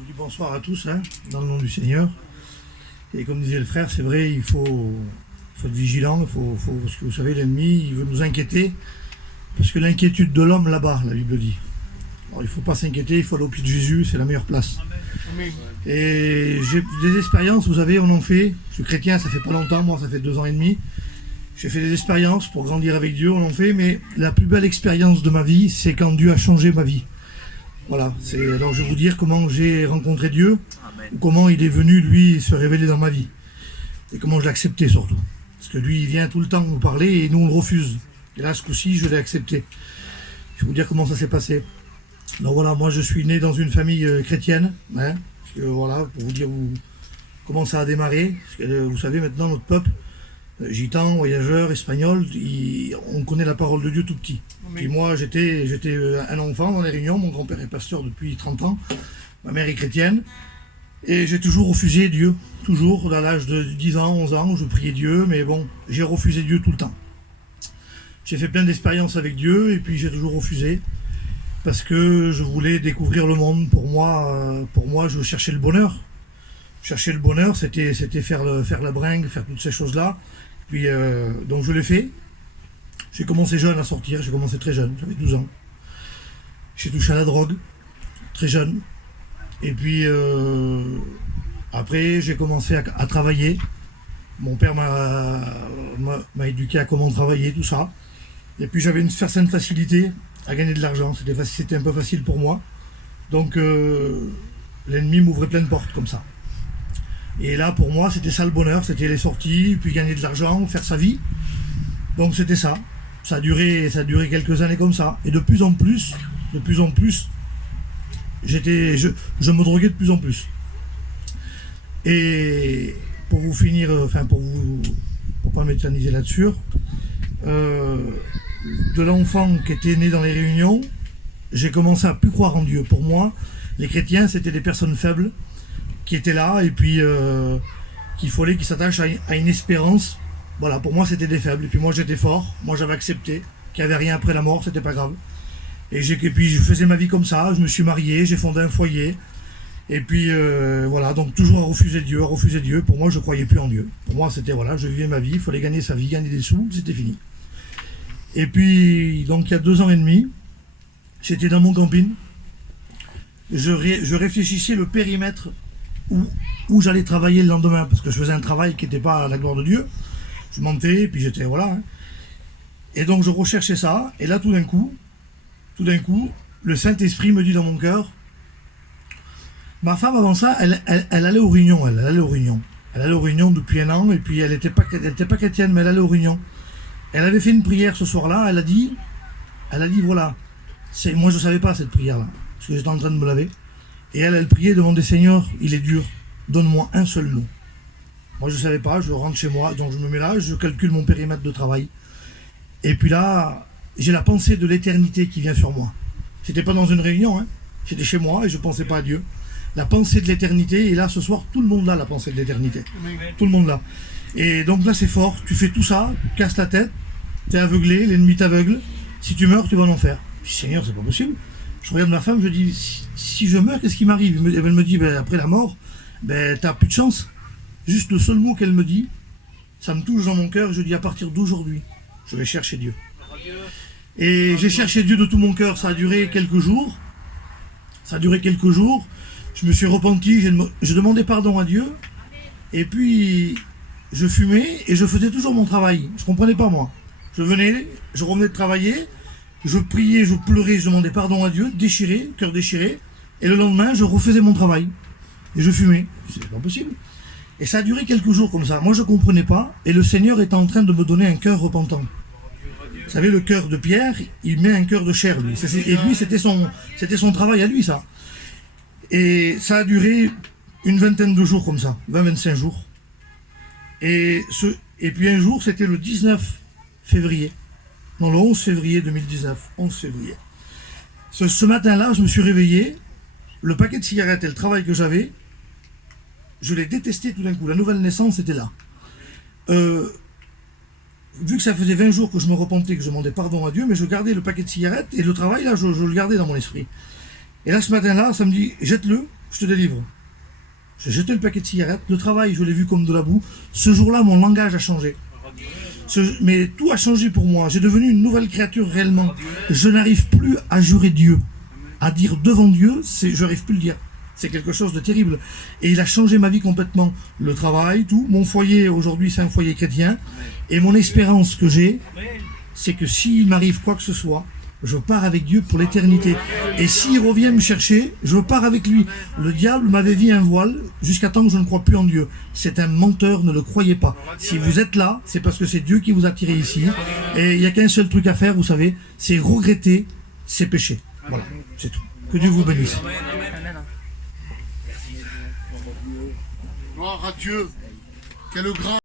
Je dis bonsoir à tous, hein, dans le nom du Seigneur. Et comme disait le frère, c'est vrai, il faut être vigilant. Parce que vous savez, l'ennemi, il veut nous inquiéter. Parce que l'inquiétude de l'homme, là-bas, la Bible dit. Alors, il ne faut pas s'inquiéter, il faut aller au pied de Jésus, c'est la meilleure place. Amen. Et j'ai des expériences, vous savez, on en fait. Je suis chrétien, ça fait pas longtemps, moi, ça fait 2 ans et demi. J'ai fait des expériences pour grandir avec Dieu, on en fait. Mais la plus belle expérience de ma vie, c'est quand Dieu a changé ma vie. Voilà, alors je vais vous dire comment j'ai rencontré Dieu, comment il est venu, lui, se révéler dans ma vie. Et comment je l'ai accepté, surtout. Parce que lui, il vient tout le temps nous parler et nous, on le refuse. Et là, ce coup-ci, je l'ai accepté. Je vais vous dire comment ça s'est passé. Donc voilà, moi, je suis né dans une famille chrétienne. Hein, parce que, voilà, pour vous dire comment ça a démarré. Parce que, vous savez, maintenant, notre peuple, gitan, voyageur, espagnol, on connaît la parole de Dieu tout petit. Puis moi, j'étais un enfant dans les réunions, mon grand-père est pasteur depuis 30 ans, ma mère est chrétienne, et j'ai toujours refusé Dieu, toujours, à l'âge de 10 ans, 11 ans, je priais Dieu, mais bon, j'ai refusé Dieu tout le temps. J'ai fait plein d'expériences avec Dieu, et puis j'ai toujours refusé, parce que je voulais découvrir le monde. Pour moi, je cherchais le bonheur. Chercher le bonheur, c'était faire la bringue, faire toutes ces choses-là. Puis, donc je l'ai fait. J'ai commencé jeune à sortir, j'ai commencé très jeune, j'avais 12 ans. J'ai touché à la drogue, très jeune. Et puis, après, j'ai commencé à travailler. Mon père m'a éduqué à comment travailler, tout ça. Et puis, j'avais une certaine facilité à gagner de l'argent. C'était un peu facile pour moi. Donc, l'ennemi m'ouvrait plein de portes comme ça. Et là, pour moi, c'était ça le bonheur, c'était les sorties, puis gagner de l'argent, faire sa vie. Donc c'était ça. Ça a duré quelques années comme ça. Et de plus en plus, je me droguais de plus en plus. Et pour vous finir, pour pas m'éterniser là-dessus, de l'enfant qui était né dans les réunions, j'ai commencé à plus croire en Dieu. Pour moi, les chrétiens, c'était des personnes faibles, qui était là, et puis qu'il fallait qu'ils s'attachent à une espérance. Voilà, pour moi c'était des faibles, et puis moi j'étais fort, moi j'avais accepté qu'il n'y avait rien après la mort, c'était pas grave. Et puis je faisais ma vie comme ça, je me suis marié, j'ai fondé un foyer, et puis voilà, donc toujours à refuser Dieu. Pour moi je croyais plus en Dieu. Pour moi c'était voilà, je vivais ma vie, il fallait gagner sa vie, gagner des sous, c'était fini. Et puis donc il y a 2 ans et demi, j'étais dans mon camping, je réfléchissais le périmètre où j'allais travailler le lendemain, parce que je faisais un travail qui n'était pas à la gloire de Dieu. Je montais, et puis j'étais, voilà. Hein. Et donc je recherchais ça, et là tout d'un coup, le Saint-Esprit me dit dans mon cœur, ma femme avant ça, elle allait aux réunions, elle allait aux réunions depuis 1 an, et puis elle n'était pas chrétienne, mais elle allait aux réunions. Elle avait fait une prière ce soir-là, elle a dit voilà, moi je ne savais pas cette prière-là, parce que j'étais en train de me laver. Et elle priait, demandait, Seigneur, il est dur, donne-moi un seul mot. Moi je ne savais pas, je rentre chez moi, donc je me mets là, je calcule mon périmètre de travail. Et puis là, j'ai la pensée de l'éternité qui vient sur moi. C'était pas dans une réunion, hein. J'étais chez moi et je ne pensais pas à Dieu. La pensée de l'éternité, et là ce soir, tout le monde l'a, la pensée de l'éternité. Tout le monde l'a. Et donc là c'est fort, tu fais tout ça, tu casses la tête, tu es aveuglé, l'ennemi t'aveugle, si tu meurs, tu vas en enfer. Je dis, Seigneur, c'est pas possible. Je regarde ma femme, je dis, si je meurs, qu'est-ce qui m'arrive? Elle me dit, après la mort, t'as plus de chance. Juste le seul mot qu'elle me dit, ça me touche dans mon cœur, je dis, à partir d'aujourd'hui, je vais chercher Dieu. Et j'ai cherché Dieu de tout mon cœur, ça a duré quelques jours. Je me suis repenti, je demandais pardon à Dieu, et puis je fumais, et je faisais toujours mon travail. Je comprenais pas, moi. Je revenais de travailler, je priais, je pleurais, je demandais pardon à Dieu, déchiré, cœur déchiré, et le lendemain, je refaisais mon travail. Et je fumais. C'est pas possible. Et ça a duré quelques jours comme ça. Moi, je comprenais pas, et le Seigneur est en train de me donner un cœur repentant. Vous savez, le cœur de Pierre, il met un cœur de chair, lui. Et lui, c'était son travail à lui, ça. Et ça a duré une vingtaine de jours comme ça, 20-25 jours. Et puis un jour, c'était le 19 février. Non, le 11 février 2019. 11 février. Ce matin-là, je me suis réveillé. Le paquet de cigarettes et le travail que j'avais, je l'ai détesté tout d'un coup. La nouvelle naissance était là. Vu que ça faisait 20 jours que je me repentais, que je demandais pardon à Dieu, mais je gardais le paquet de cigarettes et le travail, là, je le gardais dans mon esprit. Et là, ce matin-là, ça me dit, jette-le, je te délivre. J'ai jeté le paquet de cigarettes, le travail, je l'ai vu comme de la boue. Ce jour-là, mon langage a changé. Mais tout a changé pour moi. J'ai devenu une nouvelle créature réellement. Je n'arrive plus à jurer Dieu. À dire devant Dieu, je n'arrive plus à le dire. C'est quelque chose de terrible. Et il a changé ma vie complètement. Le travail, tout. Mon foyer, aujourd'hui, c'est un foyer chrétien. Et mon espérance que j'ai, c'est que s'il m'arrive quoi que ce soit, je pars avec Dieu pour l'éternité. Et s'il revient me chercher, je pars avec lui. Le diable m'avait mis un voile jusqu'à temps que je ne crois plus en Dieu. C'est un menteur, ne le croyez pas. Si vous êtes là, c'est parce que c'est Dieu qui vous a tiré ici. Et il n'y a qu'un seul truc à faire, vous savez, c'est regretter ses péchés. Voilà, c'est tout. Que Dieu vous bénisse. Gloire à Dieu. Quel grand